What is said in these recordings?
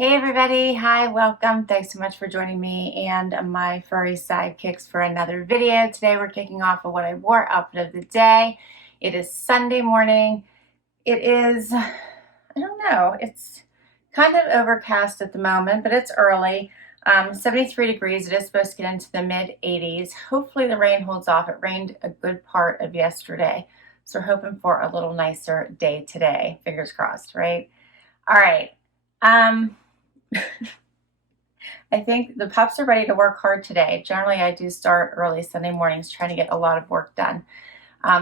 Hey everybody, hi, welcome. Thanks so much for joining me and my furry sidekicks for another video. Today we're kicking off with what I wore outfit of the day. It is Sunday morning. It is, I don't know, it's kind of overcast at the moment, but it's early. 73 degrees. It is supposed to get into the mid 80s. Hopefully the rain holds off. It rained a good part of yesterday. So we're hoping for a little nicer day today. Fingers crossed, right? All right. I think the pups are ready to work hard today. Generally, I do start early Sunday mornings trying to get a lot of work done.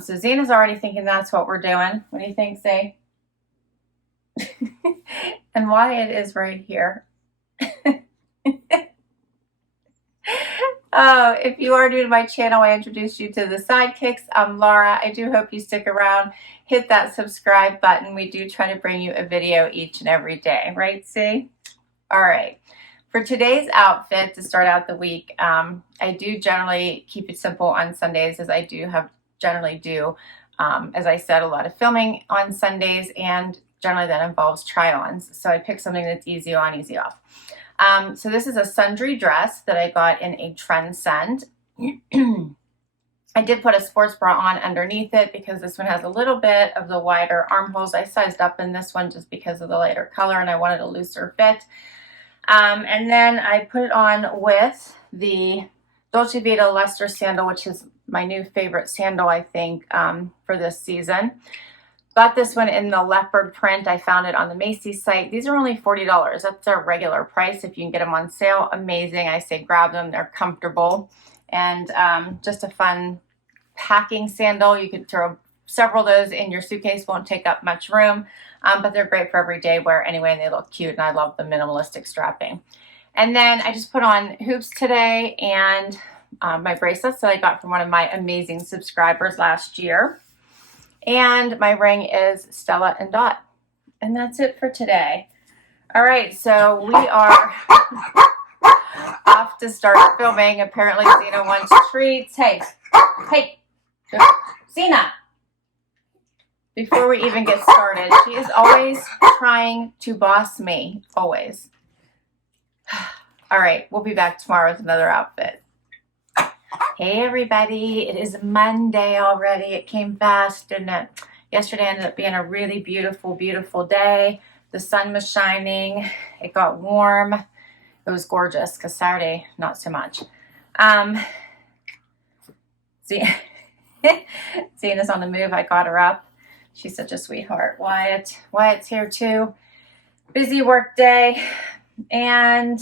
So Zena's already thinking that's what we're doing. What do you think, Zay? And Wyatt is right here. Oh, if you are new to my channel, I introduced you to the sidekicks. I'm Laura. I do hope you stick around. Hit that subscribe button. We do try to bring you a video each and every day, right, C? All right. For today's outfit to start out the week, I do generally keep it simple on Sundays, as I generally do, as I said, a lot of filming on Sundays, and generally that involves try-ons. So I picked something that's easy on, easy off. So this is a Sundry dress that I got in a Trendsend. I did put a sports bra on underneath it because this one has a little bit of the wider armholes. I sized up in this one just because of the lighter color and I wanted a looser fit. And then I put it on with the Dolce Vita Luster sandal, which is my new favorite sandal, I think, for this season. Got this one in the leopard print. I found it on the Macy's site. These are only $40. That's their regular price. If you can get them on sale, amazing. I say grab them. They're comfortable. And just a fun packing sandal. You could throw several of those in your suitcase. Won't take up much room. But they're great for everyday wear anyway. And they look cute. And I love the minimalistic strapping. And then I just put on hoops today and my bracelets that I got from one of my amazing subscribers last year. And my ring is Stella Dot. And that's it for today. All right, so we are off to start filming. Apparently Zena wants treats. Hey, Zena. Before we even get started, she is always trying to boss me, always. All right, we'll be back tomorrow with another outfit. Hey everybody, it is Monday already. It came fast, didn't it? Yesterday ended up being a really beautiful, beautiful day. The sun was shining. It got warm. It was gorgeous because Saturday, not so much. Zena's on the move. I got her up. She's such a sweetheart. Wyatt's here too. Busy work day. And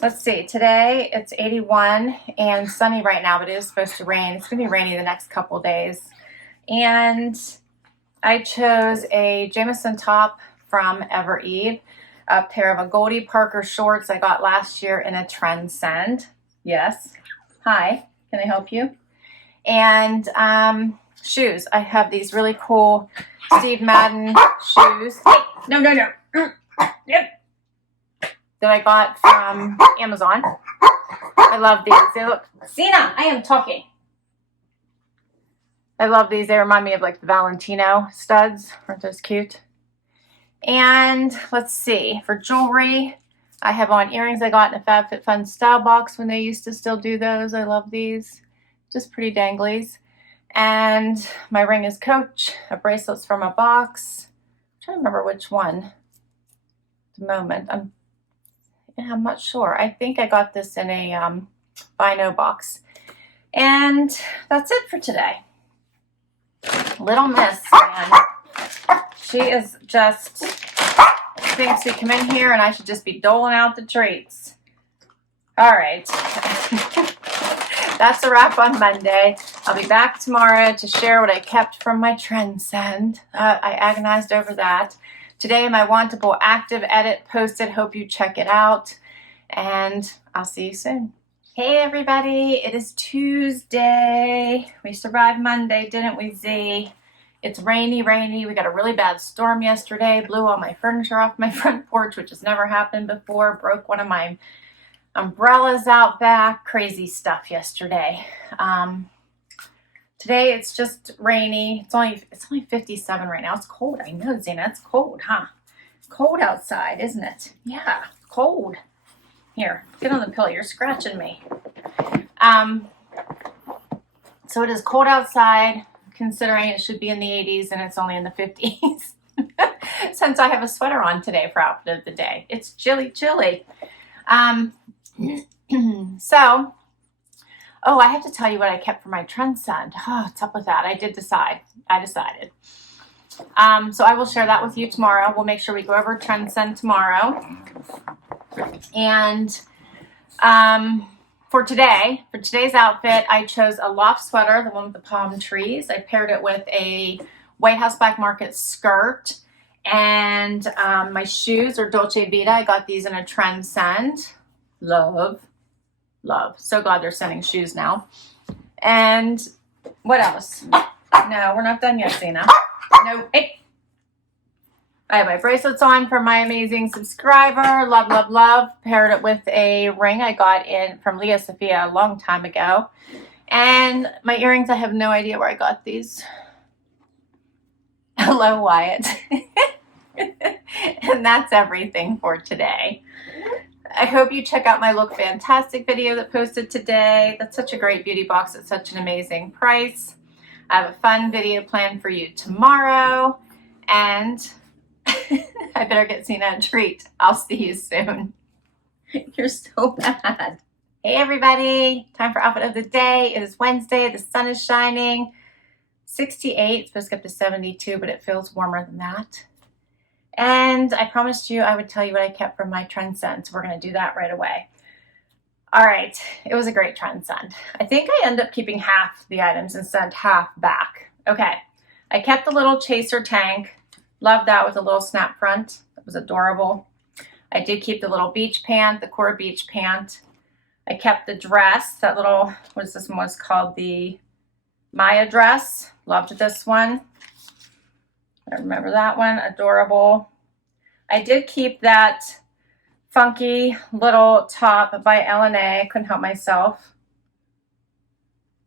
let's see, today it's 81 and sunny right now, but it is supposed to rain. It's going to be rainy the next couple days. And I chose a Jameson top from Evereve, a pair of Agolde Parker shorts I got last year in a Trendsend. Yes. Hi, can I help you? And shoes. I have these really cool Steve Madden shoes. Hey, no. Yep. That I got from Amazon. I love these. They look, Zena, I am talking. I love these. They remind me of like the Valentino studs. Aren't those cute? And let's see, for jewelry, I have on earrings I got in a FFF Style box when they used to still do those. I love these. Just pretty danglies. And my ring is Coach. A bracelet's from a box. I'm trying to remember which one at the moment. I'm not sure. I think I got this in a Vino box. And that's it for today. Little Miss, man. She is just thinks we come in here and I should just be doling out the treats. All right. That's a wrap on Monday. I'll be back tomorrow to share what I kept from my Trendsend. I agonized over that. Today, my Wantable active edit posted. Hope you check it out. And I'll see you soon. Hey, everybody. It is Tuesday. We survived Monday, didn't we, Z? It's rainy. We got a really bad storm yesterday. Blew all my furniture off my front porch, which has never happened before. Broke one of my umbrellas out back. Crazy stuff yesterday. Today it's just rainy. It's only 57 right now. It's cold. I know, Zena. It's cold, huh? cold outside, isn't it? Yeah, cold. Here, get on the pillow. You're scratching me. So it is cold outside, considering it should be in the 80s and it's only in the 50s. Since I have a sweater on today for outfit of the day. It's chilly, chilly. So, oh, I have to tell you what I kept for my Trendsend. Oh, what's up with that? I decided. So I will share that with you tomorrow. We'll make sure we go over Trendsend tomorrow. And for today's outfit, I chose a loft sweater, the one with the palm trees. I paired it with a White House Black Market skirt. And my shoes are Dolce Vita. I got these in a Trendsend. Love. So glad they're sending shoes now. And what else? No, we're not done yet, Zena. No. Hey. I have my bracelets on for my amazing subscriber. Love. Paired it with a ring I got from Leah Sophia a long time ago. And my earrings, I have no idea where I got these. Hello, Wyatt. And that's everything for today. I hope you check out my Look Fantastic video that posted today. That's such a great beauty box at such an amazing price. I have a fun video planned for you tomorrow. And I better get Zena a treat. I'll see you soon. You're so bad. Hey, everybody. Time for outfit of the day. It is Wednesday. The sun is shining. 68. It's supposed to get up to 72, but it feels warmer than that. And I promised you I would tell you what I kept from my Trendsend, so we're going to do that right away. All right, it was a great Trendsend. I think I ended up keeping half the items and sent half back. Okay, I kept the little chaser tank. Loved that with a little snap front. It was adorable. I did keep the little beach pant, the core beach pant. I kept the dress, that little, what is this one was called? The Maya dress. Loved this one. I remember that one, adorable. I did keep that funky little top by L&A. I couldn't help myself.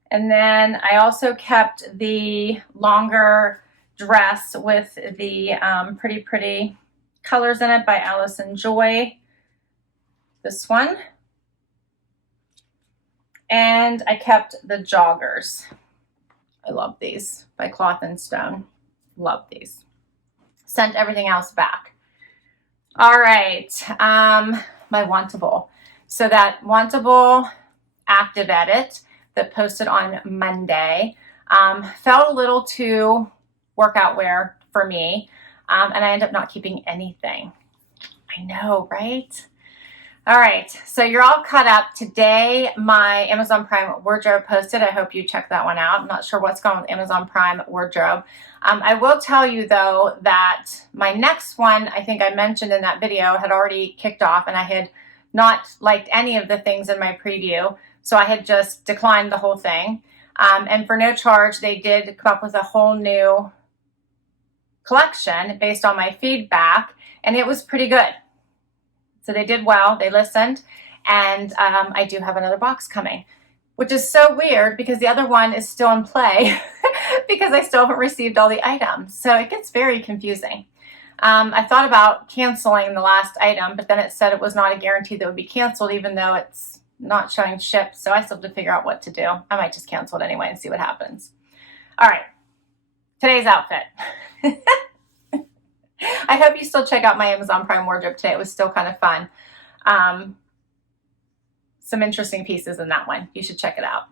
And then I also kept the longer dress with the pretty colors in it by Allison Joy. This one. And I kept the joggers. I love these by Cloth and Stone. Love these. Sent everything else back. All right, my Wantable. So that Wantable active edit that posted on Monday felt a little too workout wear for me, and I ended up not keeping anything. I know, right? All right, so you're all caught up. Today, my Amazon Prime wardrobe posted. I hope you check that one out. I'm not sure what's going on with Amazon Prime wardrobe. I will tell you, though, that my next one, I think I mentioned in that video, had already kicked off, and I had not liked any of the things in my preview, so I had just declined the whole thing. And for no charge, they did come up with a whole new collection based on my feedback, and it was pretty good. So they did well, they listened, and I do have another box coming, which is so weird because the other one is still in play because I still haven't received all the items. So it gets very confusing. I thought about canceling the last item, but then it said it was not a guarantee that it would be canceled even though it's not showing shipped. So I still have to figure out what to do. I might just cancel it anyway and see what happens. All right, today's outfit. I hope you still check out my Amazon Prime wardrobe today. It was still kind of fun. Some interesting pieces in that one. You should check it out.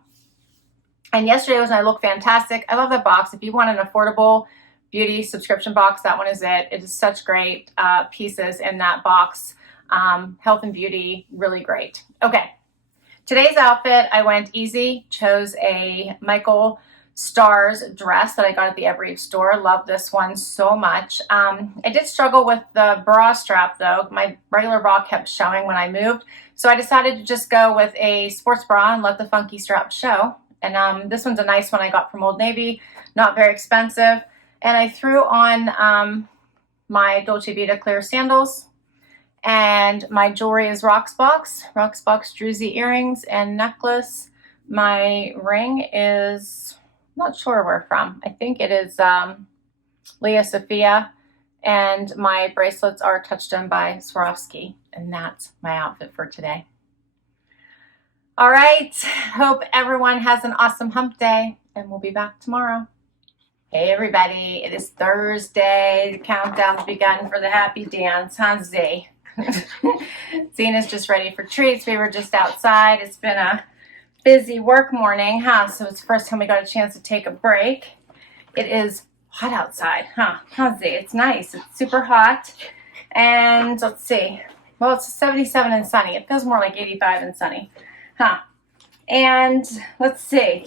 And yesterday was my Look Fantastic. I love that box. If you want an affordable beauty subscription box, that one is it. It is such great pieces in that box. Health and beauty, really great. Okay, today's outfit, I went easy. Chose a Michael Stars dress that I got at the Evereve store. Love this one so much. I did struggle with the bra strap though. My regular bra kept showing when I moved. So I decided to just go with a sports bra and let the funky strap show. And this one's a nice one I got from Old Navy. Not very expensive. And I threw on my Dolce Vita clear sandals. And my jewelry is Rocksbox druzy earrings and necklace. My ring is, not sure where from. I think it is Leah Sophia. And my bracelets are Touchstone by Swarovski. And that's my outfit for today. All right, hope everyone has an awesome hump day, and we'll be back tomorrow. Hey everybody, it is Thursday. The countdown's begun for the happy dance, huh, Z? Zena's just ready for treats. We were just outside. It's been a busy work morning, huh? So it's the first time we got a chance to take a break. It is hot outside, huh? Huh, Z? It's nice. It's super hot. And let's see. Well, it's 77 and sunny. It feels more like 85 and sunny, huh? And let's see.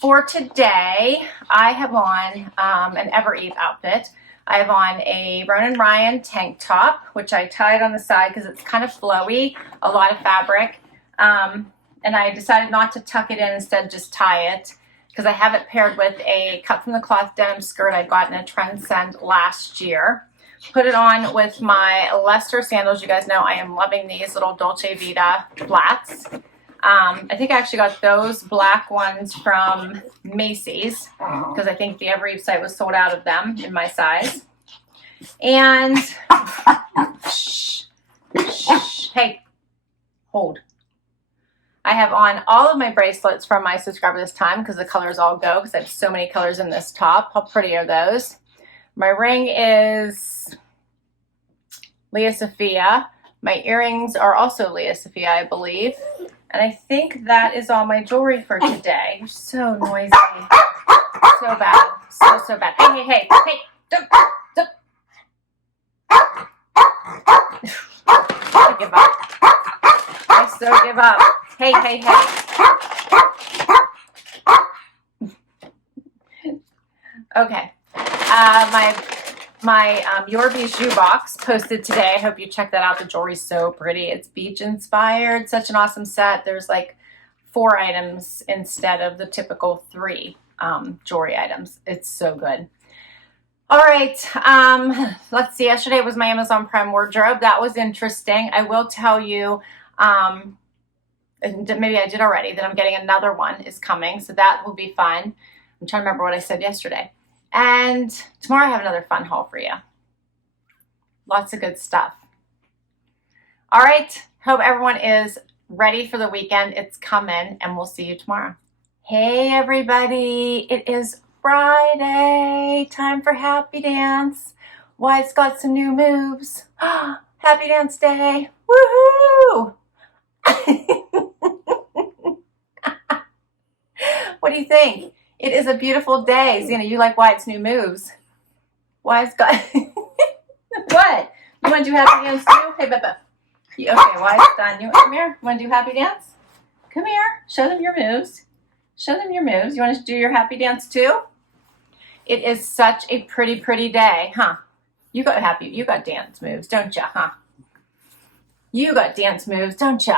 For today, I have on an Evereve outfit. I have on a Ronan Ryan tank top, which I tied on the side because it's kind of flowy, a lot of fabric. And I decided not to tuck it in, instead just tie it, because I have it paired with a cut from the cloth denim skirt I got in a Trendsend last year. Put it on with my Leicester sandals. You guys know I am loving these little Dolce Vita flats. I think I actually got those black ones from Macy's because I think the Evereve site was sold out of them in my size. And shh, hey, hold. I have on all of my bracelets from my subscriber this time because the colors all go, because I have so many colors in this top. How pretty are those? My ring is Leah Sophia. My earrings are also Leah Sophia, I believe. And I think that is all my jewelry for today. You're so noisy. So bad. So bad. Hey. Don't. I give up. I so give up. Hey. Okay. My Your Bijou box posted today. I hope you check that out. The jewelry's so pretty. It's beach inspired. Such an awesome set. There's like 4 items instead of the typical 3 jewelry items. It's so good. All right. Let's see. Yesterday was my Amazon Prime wardrobe. That was interesting. I will tell you, and maybe I did already, that I'm getting another one is coming. So that will be fun. I'm trying to remember what I said yesterday. And tomorrow I have another fun haul for you. Lots of good stuff. All right. Hope everyone is ready for the weekend. It's coming, and we'll see you tomorrow. Hey, everybody. It is Friday. Time for Happy Dance. Wyatt's got some new moves. Happy Dance Day. Woohoo! What do you think? It is a beautiful day. Zena, you like Wyatt's new moves. Wyatt's got... What? You want to do Happy Dance too? Hey, Bubba. Okay, Wyatt's done. You come here. You want to do Happy Dance? Come here. Show them your moves. Show them your moves. You want to do your Happy Dance too? It is such a pretty, pretty day, huh? You got dance moves, don't you, huh? You got dance moves, don't you?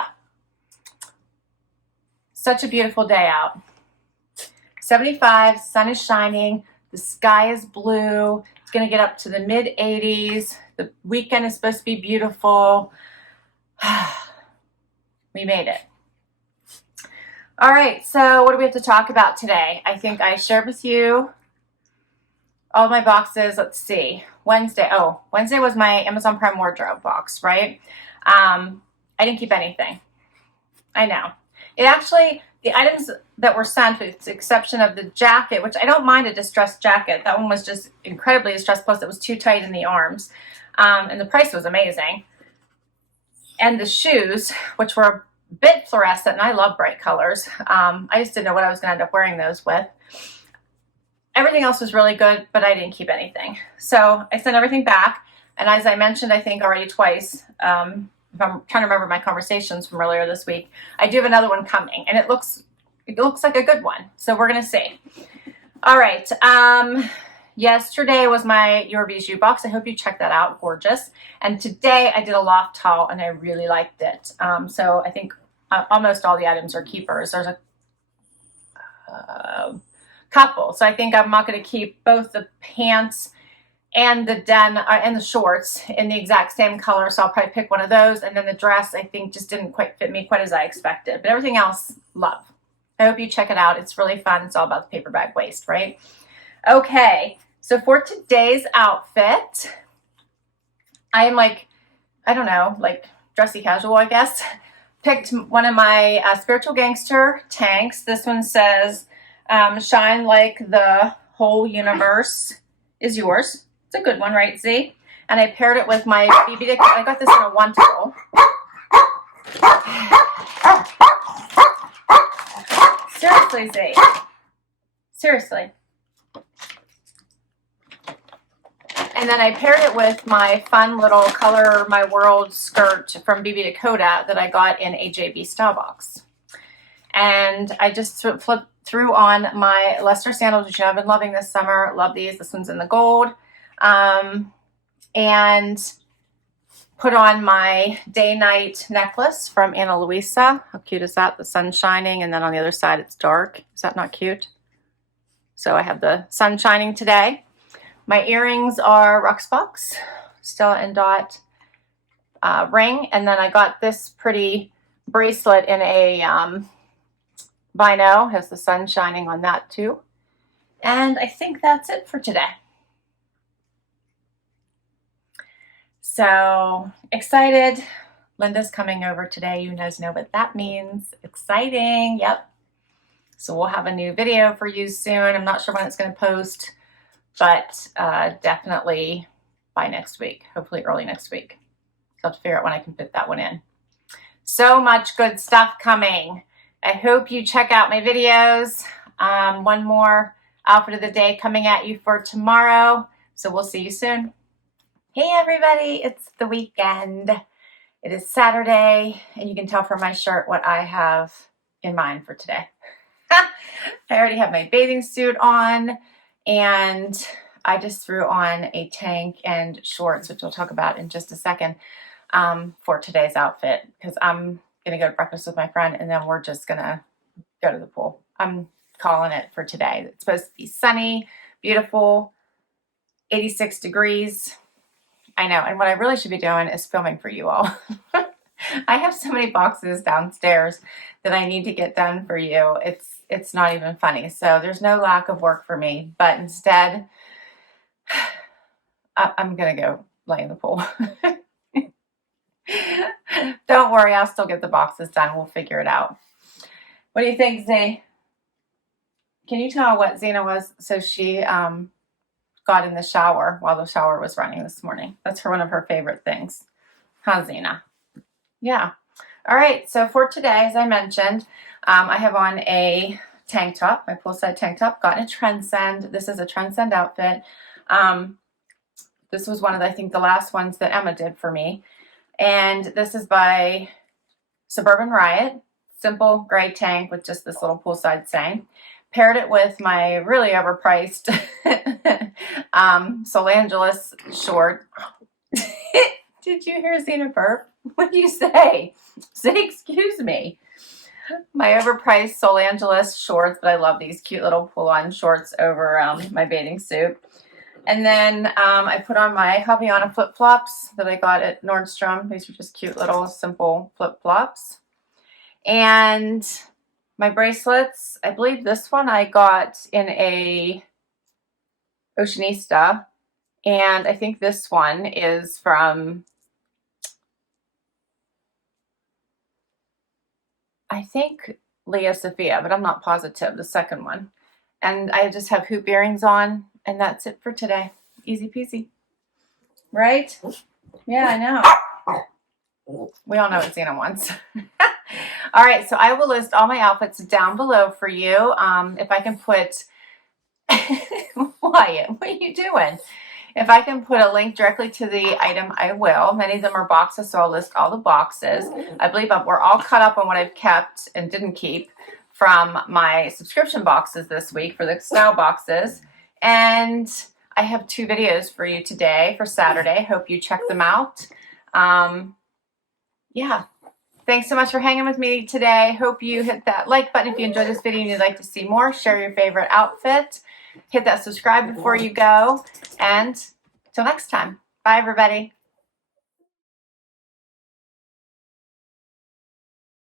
Such a beautiful day out. 75, sun is shining, the sky is blue. It's going to get up to the mid 80s. The weekend is supposed to be beautiful. We made it. All right, so what do we have to talk about today? I think I shared with you all my boxes. Let's see. Wednesday was my Amazon Prime wardrobe box, right? I didn't keep anything. I know. It actually, the items that were sent, with the exception of the jacket, which I don't mind a distressed jacket. That one was just incredibly distressed, plus it was too tight in the arms. And the price was amazing. And the shoes, which were a bit fluorescent, and I love bright colors. I just didn't know what I was going to end up wearing those with. Everything else was really good, but I didn't keep anything. So I sent everything back. And as I mentioned, I think already twice, if I'm trying to remember my conversations from earlier this week, I do have another one coming, and it looks like a good one. So we're going to see. All right. Yesterday was my Your Bijou box. I hope you checked that out. Gorgeous. And today I did a loft haul, and I really liked it. So I think almost all the items are keepers. There's a couple. So I think I'm not going to keep both the pants and the and the shorts in the exact same color. So I'll probably pick one of those. And then the dress, I think, just didn't quite fit me quite as I expected. But everything else, love. I hope you check it out. It's really fun. It's all about the paper bag waist, right? Okay. So for today's outfit, I am like, I don't know, like dressy casual, I guess. Picked one of my Spiritual Gangster tanks. This one says, shine like the whole universe is yours. It's a good one, right, Z? And I paired it with my BB Dakota. I got this in a Wantable. Seriously, Z. Seriously. And then I paired it with my fun little Color My World skirt from BB Dakota that I got in a JB Stylebox. And I just threw on my Leicester sandals, which I've been loving this summer. Love these. This one's in the gold. And put on my day-night necklace from Ana Luisa. How cute is that? The sun shining, and then on the other side it's dark. Is that not cute? So I have the sun shining today. My earrings are Rocksbox, Stella Dot ring, and then I got this pretty bracelet in a vinyl. Has the sun shining on that too. And I think that's it for today. So excited. Linda's coming over today. You guys know what that means. Exciting. Yep. So we'll have a new video for you soon. I'm not sure when it's going to post, but definitely by next week, hopefully early next week. So I'll have to figure out when I can fit that one in. So much good stuff coming. I hope you check out my videos. One more outfit of the day coming at you for tomorrow. So we'll see you soon. Hey everybody, it's the weekend. It is Saturday, and you can tell from my shirt what I have in mind for today. I already have my bathing suit on, and I just threw on a tank and shorts, which we'll talk about in just a second, for today's outfit, because I'm going to go to breakfast with my friend, and then we're just going to go to the pool. I'm calling it for today. It's supposed to be sunny, beautiful, 86 degrees. I know, and what I really should be doing is filming for you all. I have so many boxes downstairs that I need to get done for you. It's not even funny. So there's no lack of work for me, but instead, I'm going to go lay in the pool. Don't worry, I'll still get the boxes done. We'll figure it out. What do you think, Z? Can you tell what Zena was? So she got in the shower while the shower was running this morning. That's one of her favorite things. Huh, Zena? Yeah. All right. So for today, as I mentioned, I have on a tank top, my poolside tank top, got in a Trendsend. This is a Trendsend outfit. This was one of, I think, the last ones that Emma did for me. And this is by Suburban Riot. Simple gray tank with just this little poolside saying. Paired it with my really overpriced Los Angeles short. Did you hear Zena burp? What did you say? Say excuse me. My overpriced Los Angeles shorts, but I love these cute little pull-on shorts over my bathing suit. And then I put on my Havaianas flip-flops that I got at Nordstrom. These are just cute little simple flip-flops. And my bracelets, I believe this one I got in a Oceanista, and I think this one is from, I think, Leah Sophia, but I'm not positive, the second one. And I just have hoop earrings on, and that's it for today. Easy peasy. Right? Yeah, I know. We all know what Zena wants. All right, so I will list all my outfits down below for you. If I can put, Wyatt, what are you doing? If I can put a link directly to the item, I will. Many of them are boxes, so I'll list all the boxes. I believe we're all caught up on what I've kept and didn't keep from my subscription boxes this week for the style boxes. And I have 2 videos for you today for Saturday. Hope you check them out. Yeah. Thanks so much for hanging with me today. Hope you hit that like button if you enjoyed this video and you'd like to see more. Share your favorite outfit. Hit that subscribe before you go. And till next time. Bye, everybody.